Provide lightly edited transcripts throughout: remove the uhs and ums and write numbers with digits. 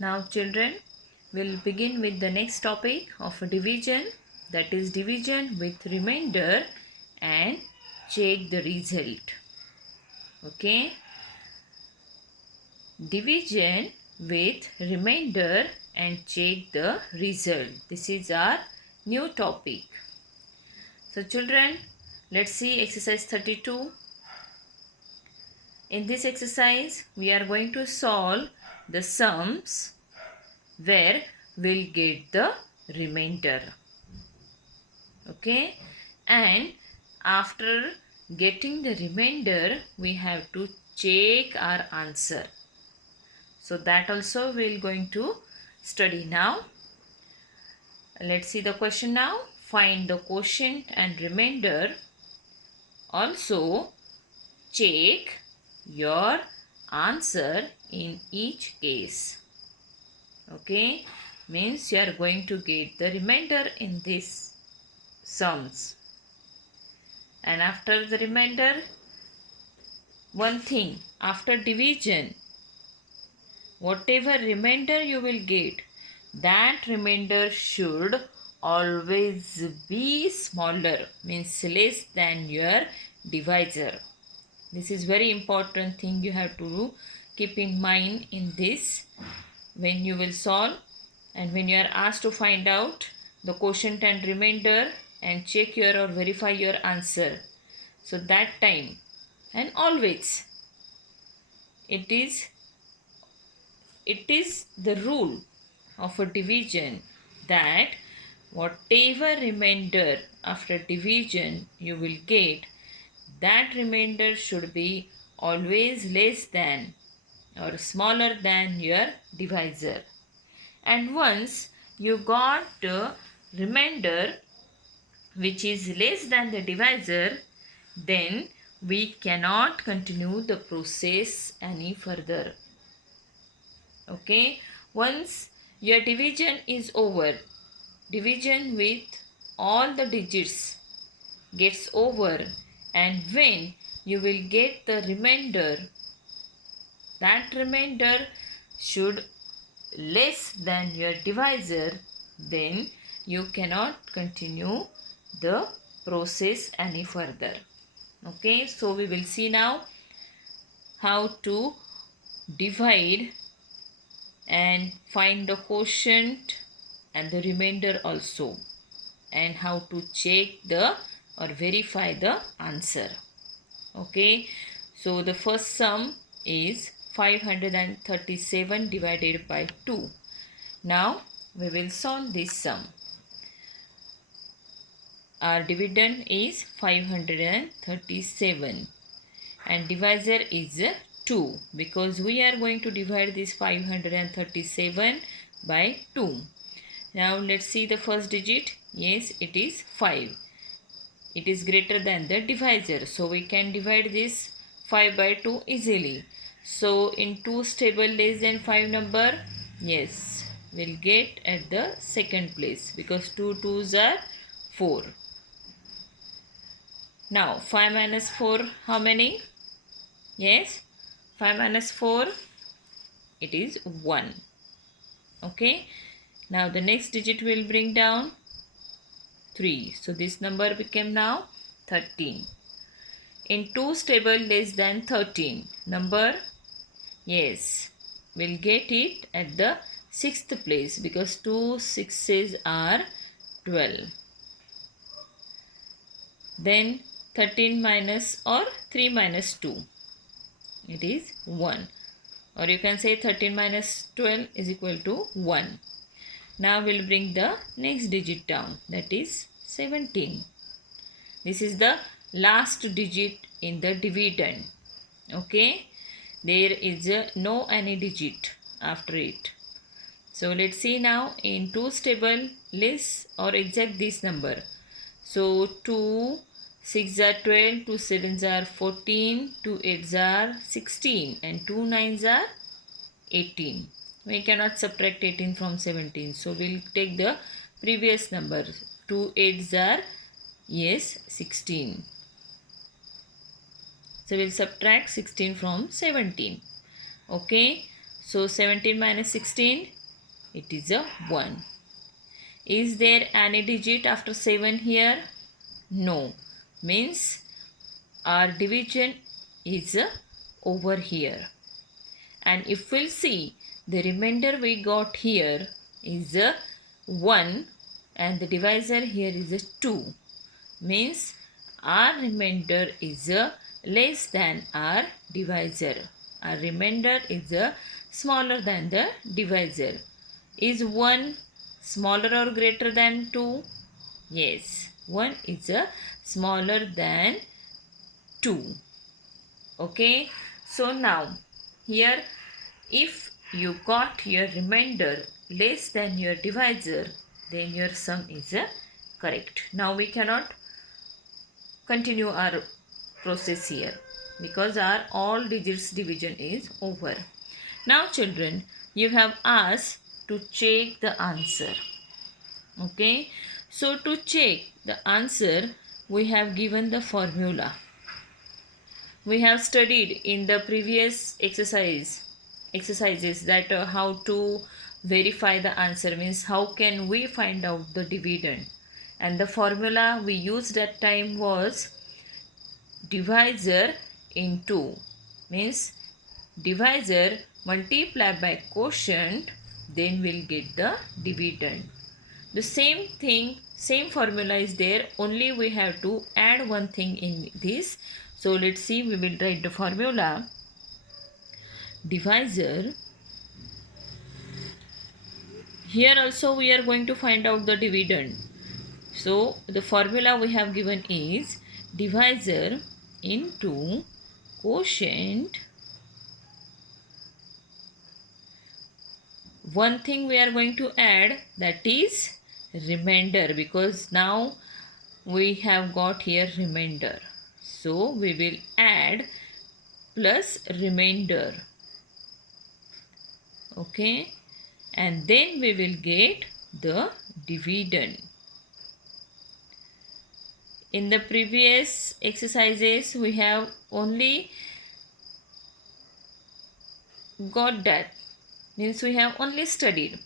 Now children, we'll begin with the next topic of division, that is division with remainder and check the result. Okay, division with remainder and check the result. This is our new topic. So children, let's see exercise 32. In this exercise, we are going to solve the sums where we'll get the remainder. Okay, and after getting the remainder, we have to check our answer. So that also we're going to study now. Let's see the question now. Find the quotient and remainder. Also check your answer in each case. Okay, means you are going to get the remainder in this sums. And after the remainder, one thing, after division, whatever remainder you will get, that remainder should always be smaller, means less than your divisor. This is very important thing you have to keep in mind in this when you will solve and when you are asked to find out the quotient and remainder and check your or verify your answer. So that time and always it is the rule of a division that whatever remainder after division you will get, that remainder should be always less than or smaller than your divisor. And once you got the remainder which is less than the divisor, then we cannot continue the process any further. Okay, once your division is over, division with all the digits gets over, and when you will get the remainder, that remainder should less than your divisor, then you cannot continue the process any further. Okay, so we will see now how to divide and find the quotient and the remainder also, and how to check the or verify the answer. Okay, so the first sum is 537 divided by 2. Now we will solve this sum. Our dividend is 537 and divisor is 2, because we are going to divide this 537 by 2. Now let's see the first digit. Yes, it is 5. It is greater than the divisor, so we can divide this 5 by 2 easily. So in 2's table less than 5 number, yes, we'll get at the second place because 2 2's are 4. Now 5 minus 4, how many? Yes, 5 minus 4, it is 1. Okay, now the next digit will bring down 3. So this number became now 13. In 2's table less than 13 number, yes, we'll get it at the 6th place because 2 6's are 12. Then 13 minus or 3 minus 2, it is 1, or you can say 13 minus 12 is equal to 1. Now we'll bring the next digit down, that is 17. This is the last digit in the dividend. Okay, there is no any digit after it. So let's see now in 2's table less or exact this number. So 2 6's are 12, 2 7's are 14, 2 8's are 16 and 2 9's are 18. We cannot subtract 18 from 17. So we'll take the previous number. 2 8's are, yes, 16. So we'll subtract 16 from 17. Okay. So 17 minus 16, it is a 1. Is there any digit after 7 here? No. Means our division is over here. And if we'll see, the remainder we got here is 1 and the divisor here is 2. Means our remainder is less than our divisor. Our remainder is smaller than the divisor. Is 1 smaller or greater than 2? Yes, 1 is smaller than 2. Okay, so now here if you got your remainder less than your divisor, then your sum is correct. Now we cannot continue our process here because our all digits division is over. Now children, you have asked to check the answer. Okay, so to check the answer we have given the formula. We have studied in the previous exercises that how to verify the answer, means how can we find out the dividend, and the formula we used that time was divisor into, means divisor multiply by quotient, then we'll get the dividend. The same thing, same formula is there, only we have to add one thing in this. So let's see, we will write the formula. Divisor, here also we are going to find out the dividend. So the formula we have given is divisor into quotient. One thing we are going to add, that is remainder, because now we have got here remainder. So we will add plus remainder. Okay, and then we will get the dividend. In the previous exercises we have only got that, means we have only studied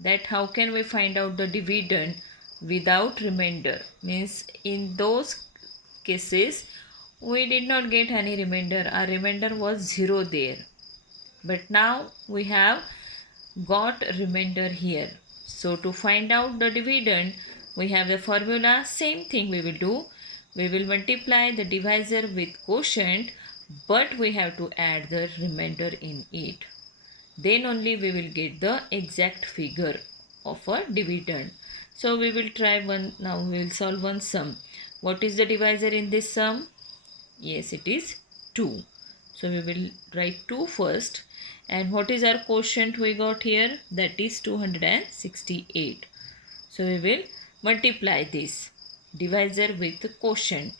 that how can we find out the dividend without remainder, means in those cases we did not get any remainder, our remainder was 0 there. But now we have got remainder here. So to find out the dividend, we have the formula, same thing we will do. We will multiply the divisor with quotient, but we have to add the remainder in it. Then only we will get the exact figure of a dividend. So we will try one, now we will solve one sum. What is the divisor in this sum? Yes, it is 2. So we will write 2 first. And what is our quotient we got here? That is 268. So we will multiply this divisor with quotient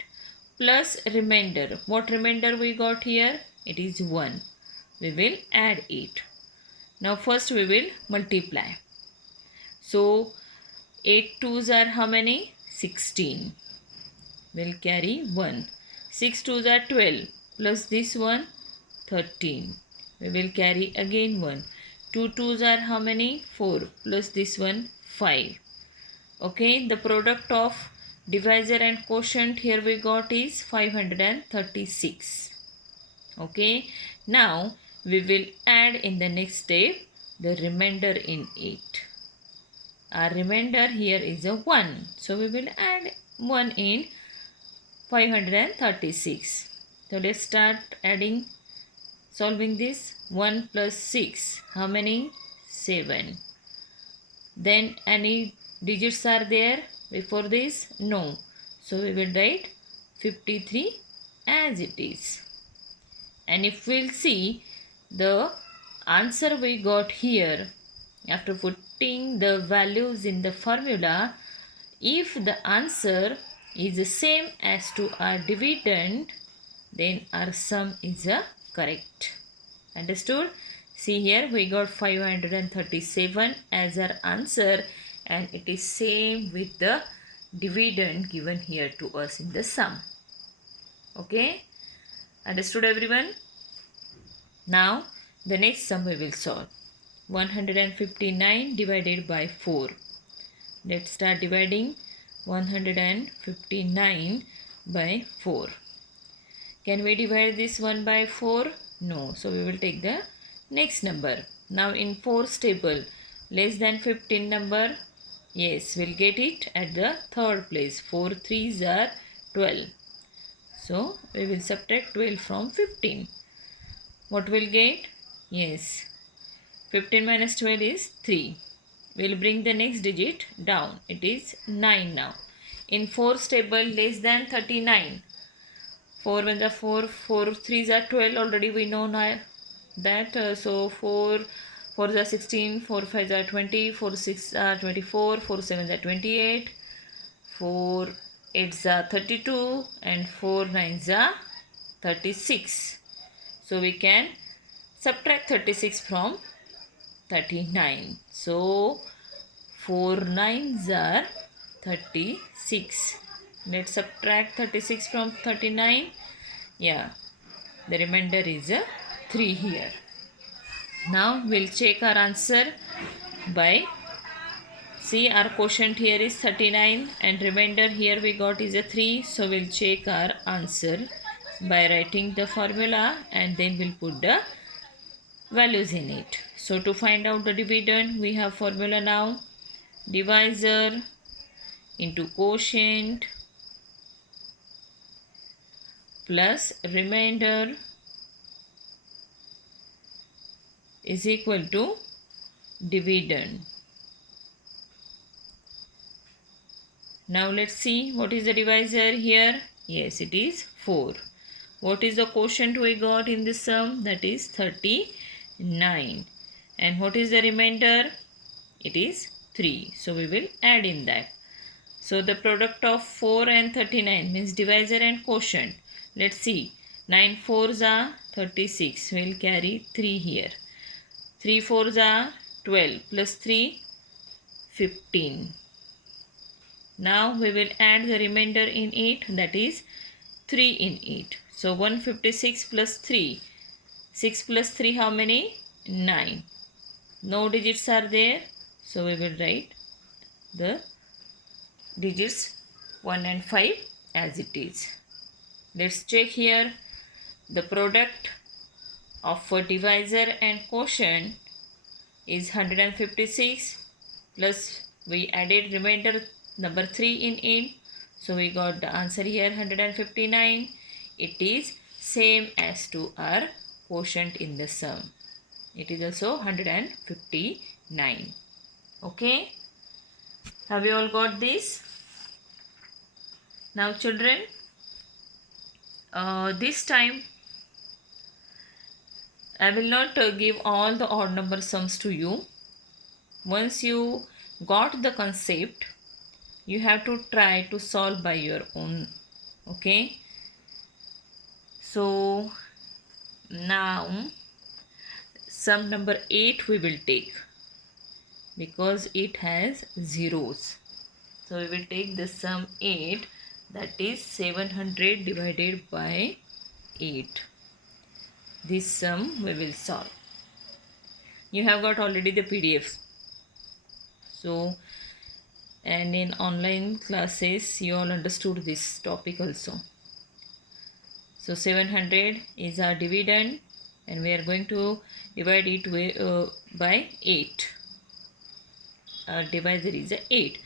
plus remainder. What remainder we got here? It is 1. We will add it. Now first we will multiply. So 8 2s are how many? 16. We'll carry 1. 6 2s are 12. Plus this one, 13. We will carry again 1. 2 2s are how many? 4. Plus this one, 5. Okay, the product of divisor and quotient here we got is 536. Okay, now we will add in the next step the remainder in it. Our remainder here is a 1. So we will add 1 in 536. So let's start adding, solving this. 1 plus 6, how many? 7. Then any digits are there before this? No. So we will write 53 as it is. And if we'll see the answer we got here, after putting the values in the formula, if the answer is the same as to our dividend, then our sum is correct. Understood? See here, we got 537 as our answer, and it is same with the dividend given here to us in the sum. Okay? Understood everyone? Now The next sum we will solve. 159 divided by 4. Let's start dividing 159 by 4. Can we divide this 1 by 4? No. So we will take the next number. Now in 4's table, less than 15 number. Yes, we'll get it at the third place. 4 3s are 12. So we will subtract 12 from 15. What will get? Yes. 15 minus 12 is 3. We'll bring the next digit down. It is 9 now. In 4's table, less than 39. 4 when the 4 3s are 12. Already we know now that. So 4 4s are 16, 4 5s are 20, 4 6 are 24, 4 7s are 28, 4 8s are 32, and 4 9s are 36. So we can subtract 36 from 39. So 4 9s are 36. Let's subtract 36 from 39. Yeah, the remainder is a 3 here. Now we'll check our answer by, see, our quotient here is 39 and remainder here we got is a 3. So we'll check our answer by writing the formula and then we'll put the values in it. So to find out the dividend, we have formula now. Divisor into quotient plus remainder is equal to dividend. Now let's see what is the divisor here. Yes, it is 4. What is the quotient we got in this sum? That is 39. And what is the remainder? It is 3. So we will add in that. So the product of 4 and 39 means divisor and quotient. Let's see. 9 4s are 36. We will carry 3 here. 3 4s are 12 plus 3 15. Now we will add the remainder in it, that is 3 in it. So 156 plus 3. 6 plus 3 how many? 9. No digits are there. So we will write the digits 1 and 5 as it is. Let's check here. The product of a divisor and quotient is 156 plus we added remainder number 3 in it. So we got the answer here 159. It is same as to our quotient in the sum. It is also 159. Okay. Have you all got this? Now children, this time I will not give all the odd number sums to you. Once you got the concept, you have to try to solve by your own. Okay. So now sum number 8 we will take because it has zeros. So we will take the sum 8, that is 700 divided by 8. This sum we will solve. You have got already the PDFs. So, and in online classes you all understood this topic also. So 700 is our dividend and we are going to divide it by 8. Our divisor is 8.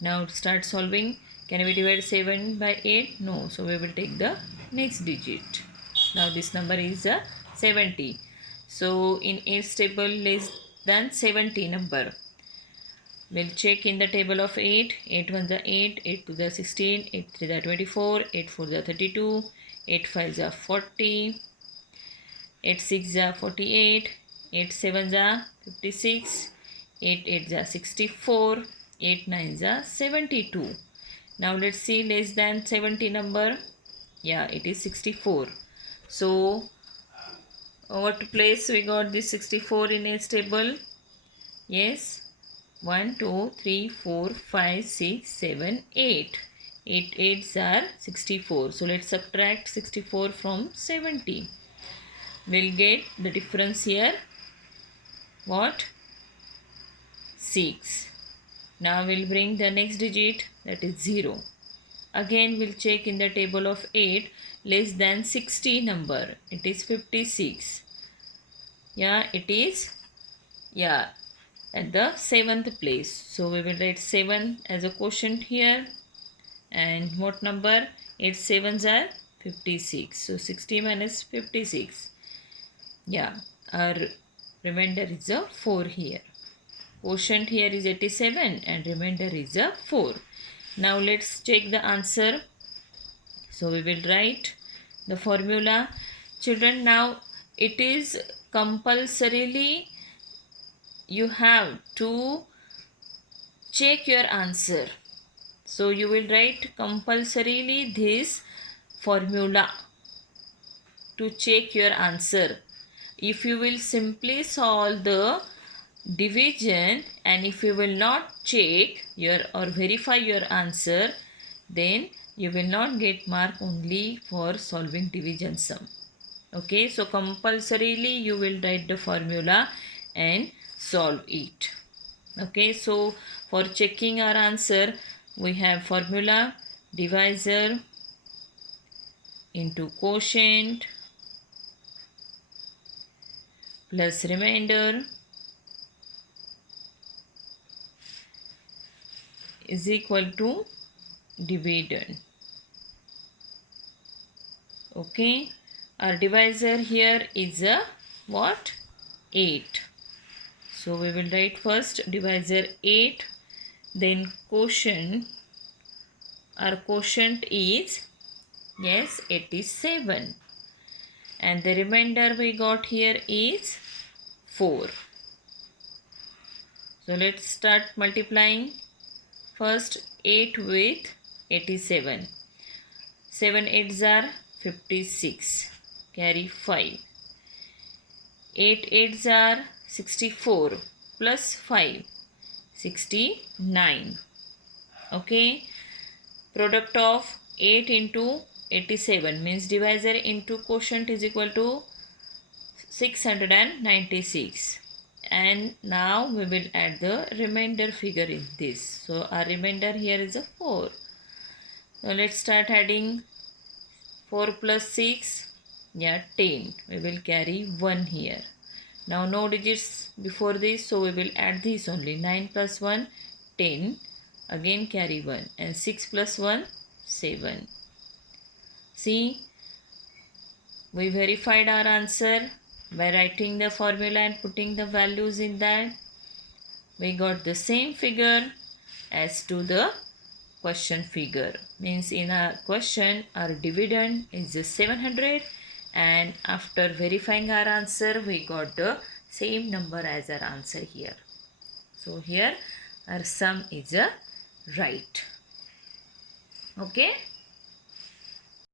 Now start solving. Can we divide 7 by 8? No. So we will take the next digit. Now this number is 70. So in 8's table less than 70 number. We'll check in the table of 8. 8 1s are 8, 8 2s are 16, 8 3s are 24, 8 4s are 32, 8 5s are 40, 8 6s are 48, 8 7s are 56, 8 8s are 64, 8 9s are 72. Now let's see less than 70 number. Yeah, it is 64. So what place we got this 64 in its table? Yes, 1 2 3 4 5 6 7 8. 8 8s are 64. So let's subtract 64 from 70. we'll get the difference here. What? 6. Now we'll bring the next digit, that is 0. Again we'll check in the table of 8 less than 60 number. It is 56. Yeah, it is. Yeah, at the 7th place. So we will write 7 as a quotient here. And what number? 8 sevens are 56. So 60 minus 56. Yeah, our remainder is a 4 here. Quotient here is 87 and remainder is a 4. Now let's check the answer. So we will write the formula. Children, now it is compulsorily you have to check your answer. So you will write compulsorily this formula to check your answer. If you will simply solve the division and if you will not check your or verify your answer, then you will not get mark only for solving division sum. Okay, so compulsorily you will write the formula and solve it. Okay, so for checking our answer, we have formula divisor into quotient plus remainder is equal to dividend. Okay, our divisor here is a what? 8. So we will write first divisor 8, then quotient. Our quotient is, yes, 87. And the remainder we got here is 4. So let's start multiplying. First 8 with 87. 7 8s are 56. Carry 5. 8 8s are 64 plus 5. 69. Okay. Product of 8 into 87 means divisor into quotient is equal to 696. And now we will add the remainder figure in this. So our remainder here is a 4. So let's start adding. 4 plus 6, yeah, 10. We will carry 1 here. Now no digits before this, so we will add this only. 9 plus 1, 10. Again carry 1. And 6 plus 1, 7. See, we verified our answer by writing the formula and putting the values in that. We got the same figure as to the question figure. Means in a question our dividend is 700 and after verifying our answer we got the same number as our answer here. So here our sum is right. Okay.